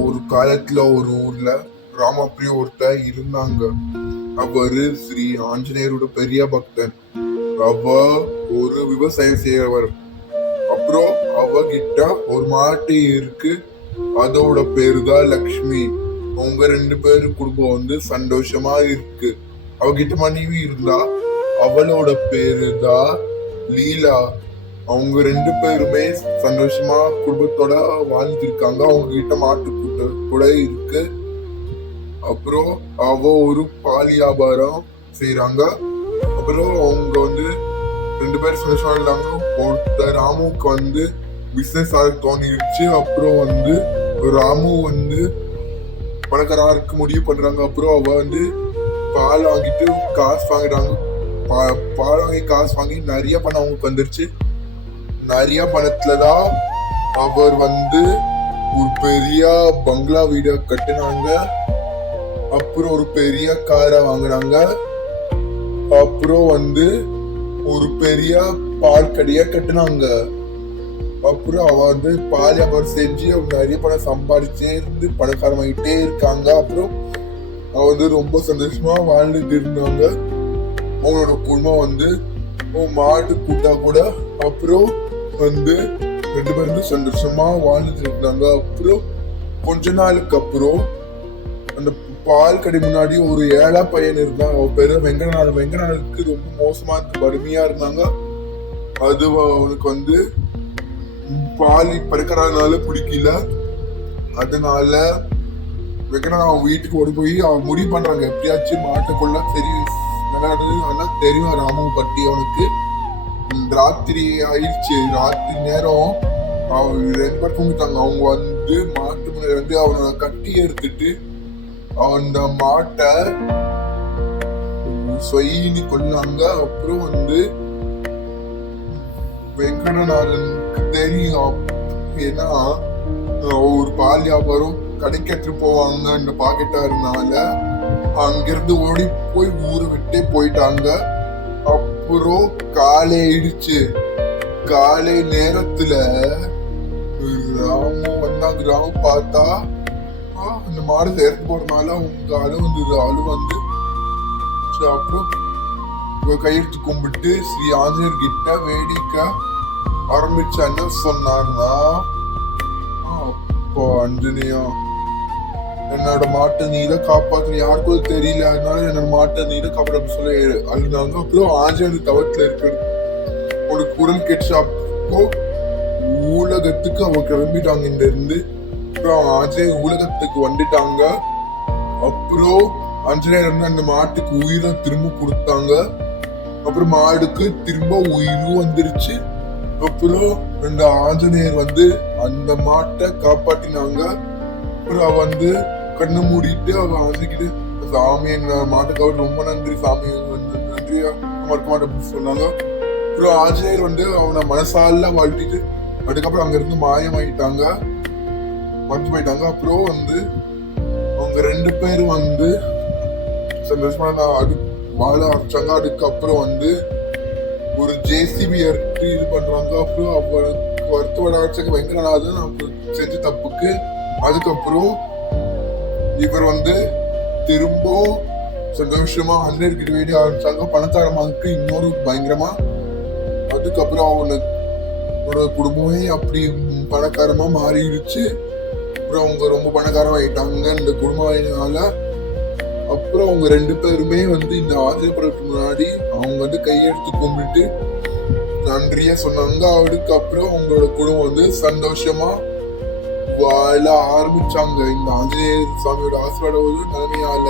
ஒரு காலத்துல ஒரு ஊர்ல ராமப்பிரி ஒருத்தர் இருந்தாங்க. அவரு ஸ்ரீ ஆஞ்சநேயரோட பெரிய பக்தன். அவ ஒரு விவசாயம் செய்யறவர். அப்புறம் அவகிட்ட ஒரு மாட்டு இருக்கு. அதோட பேரு தான் லக்ஷ்மி. அவங்க 2 பேரு குடும்பம் சந்தோஷமா இருக்கு. அவகிட்ட மனைவி இருந்தா. அவளோட பேரு தான் லீலா. அவங்க 2 பேருமே சந்தோஷமா குடும்பத்தோட வாழ்ந்துருக்காங்க. அவங்க கிட்ட மாட்டு கூட்ட கூட இருக்கு. அப்புறம் அவ ஒரு பால் வியாபாரம் செய்யறாங்க. அப்புறம் அவங்க 2 பேரும் சந்தோஷமா இருந்தாங்க. ஒருத்தர் ராமுக்கு பிசினஸ் ஆக தோணிடுச்சு. அப்புறம் ராமு பணக்காரா இருக்க முடிவு பண்றாங்க. அப்புறம் அவ பால் வாங்கிட்டு காசு வாங்குறாங்க. பால் வாங்கி காசு வாங்கி நிறைய பணம் அவங்களுக்கு வந்துருச்சு. நிறைய பணத்துலதான் அவர் ஒரு பெரிய பங்களா வீட கட்டினாங்க. அப்புறம் ஒரு பெரிய காரை வாங்கினாங்க. அப்புறம் ஒரு பெரிய பால் கடைய கட்டினாங்க. அப்புறம் அவ பால் வியாபாரம் செஞ்சு அவங்க நிறைய பணம் சம்பாதிச்சே இருந்து பணக்காரமாயிட்டே இருக்காங்க. அப்புறம் அவ ரொம்ப சந்தோஷமா வாழ்ந்துட்டு இருந்தாங்க. அவங்களோட குடும்பம் மாட்டு கூட்டா கூட. அப்புறம் 2 பேரும் சந்தோஷமா வாழ்ந்துட்டு இருந்தாங்க. அப்புறம் கொஞ்ச நாளுக்கு அப்புறம் அந்த பால் கடை முன்னாடி ஒரு ஏழா பையன் இருந்தான். அவன் பேரு வெங்கடநாதன். வெங்கடநாதனுக்கு ரொம்ப மோசமா வறுமையா இருந்தாங்க. அது அவனுக்கு பால் பறக்கிறதுனால பிடிக்கல. அதனால வெங்கடநாதன் அவன் வீட்டுக்கு ஓடி போய் அவன் முடிவு பண்றாங்க எப்படியாச்சும் மாட்டுக்குள்ள சரி ஆனா தெரியும் ராமு பட்டி அவனுக்கு. ராத்திரி ஆயிடுச்சு. ராத்திரி நேரம் அவன் 2 பேர் தூங்கிட்டாங்க. அவங்க மாட்டு முன்னாடி அவனை கட்டி எடுத்துட்டு அந்த மாட்டை சொயினி கொள்ளாங்க. அப்புறம் வெங்கடநாதனுக்கு தெரியும். ஏன்னா ஒரு பால் வியாபாரம் கடைக்கு எடுத்துட்டு போவாங்க அந்த பாக்கெட்டா இருந்தால அங்கிருந்து ஓடி போய் ஊரை விட்டே போயிட்டாங்க. அப்புறம் காலை ஆயிடுச்சு. காலை நேரத்துல ராமு ராமு பார்த்தா அந்த மாடு சேர்த்து போறதுனால அவங்க அழு அப்புறம் கையெழுத்து கும்பிட்டு ஸ்ரீ ஆஞ்சநேயர் கிட்ட வேடிக்கை ஆரம்பிச்சான்னு சொன்னார்னா, அப்போ ஆஞ்சநேயா என்னோட மாட்டை நீல காப்பாற்ற யாருக்கும் தெரியல, அதனால என்னோட மாட்டை நீல காப்பாற்ற சொல்லி அழுதாங்க. அப்புறம் ஆஞ்சநேயர் தவத்துல இருக்கிற ஒரு குரல் கேட்டு அப்போ ஊலகத்துக்கு அவங்க கிளம்பிட்டாங்க இங்க இருந்து. அப்புறம் ஆஞ்சநேயர் ஊலகத்துக்கு வந்துட்டாங்க. அப்புறம் ஆஞ்சநேயர் அந்த மாட்டுக்கு உயிரை திரும்ப கொடுத்தாங்க. அப்புறம் மாடுக்கு திரும்ப உயிரும் வந்துருச்சு. அப்புறம் அந்த ஆஞ்சநேயர் அந்த மாட்டை காப்பாத்தினாங்க. அப்புறம் அவ கண்ணை மூடிட்டு அவ ஆசைக்கிட்டு சாமி என்ன மாட்டுக்காக ரொம்ப நன்றி சாமி நன்றியா மறக்க மாட்டேன் சொன்னாங்க. அப்புறம் ஆஞ்சநேயர் அவனை மனசால வாழ்த்திட்டு அதுக்கப்புறம் அங்க இருந்து மாயமாயிட்டாங்க, மறைஞ்சு போயிட்டாங்க. அப்புறம் அவங்க 2 பேரும் சந்தோஷமா வாழ ஆரம்பிச்சாங்க. அதுக்கப்புறம் ஒரு ஜேசிபி எடுத்து இது பண்றாங்க. அப்புறம் அவருக்கு வருத்தப்பட ஆரம்பிச்சாங்க வெங்கடநாதன் அப்புறம் செஞ்ச தப்புக்கு. அதுக்கப்புறம் இவர் திரும்ப சந்தோஷமா கிட்ட வேண்டிய ஆரம்பிச்சாங்க. பணக்காரமாக்கு இன்னொரு பயங்கரமா. அதுக்கப்புறம் அவனோட குடும்பமே அப்படி பணக்காரமா மாறிடுச்சு. அப்புறம் அவங்க ரொம்ப பணக்காரம் ஆயிட்டாங்க இந்த குடும்பத்தினால. அப்புறம் அவங்க 2 பேருமே இந்த ஆச்சரியப்படுறதுக்கு முன்னாடி அவங்க கையெடுத்து கும்பிட்டு நன்றியா சொன்னாங்க. அதுக்கப்புறம் அவங்களோட குடும்பம் சந்தோஷமா வாழ ஆரம்பிச்சாங்க இந்த ஆஞ்சநேயர் சாமியோட ஆசீர்வாத நிலைமையால.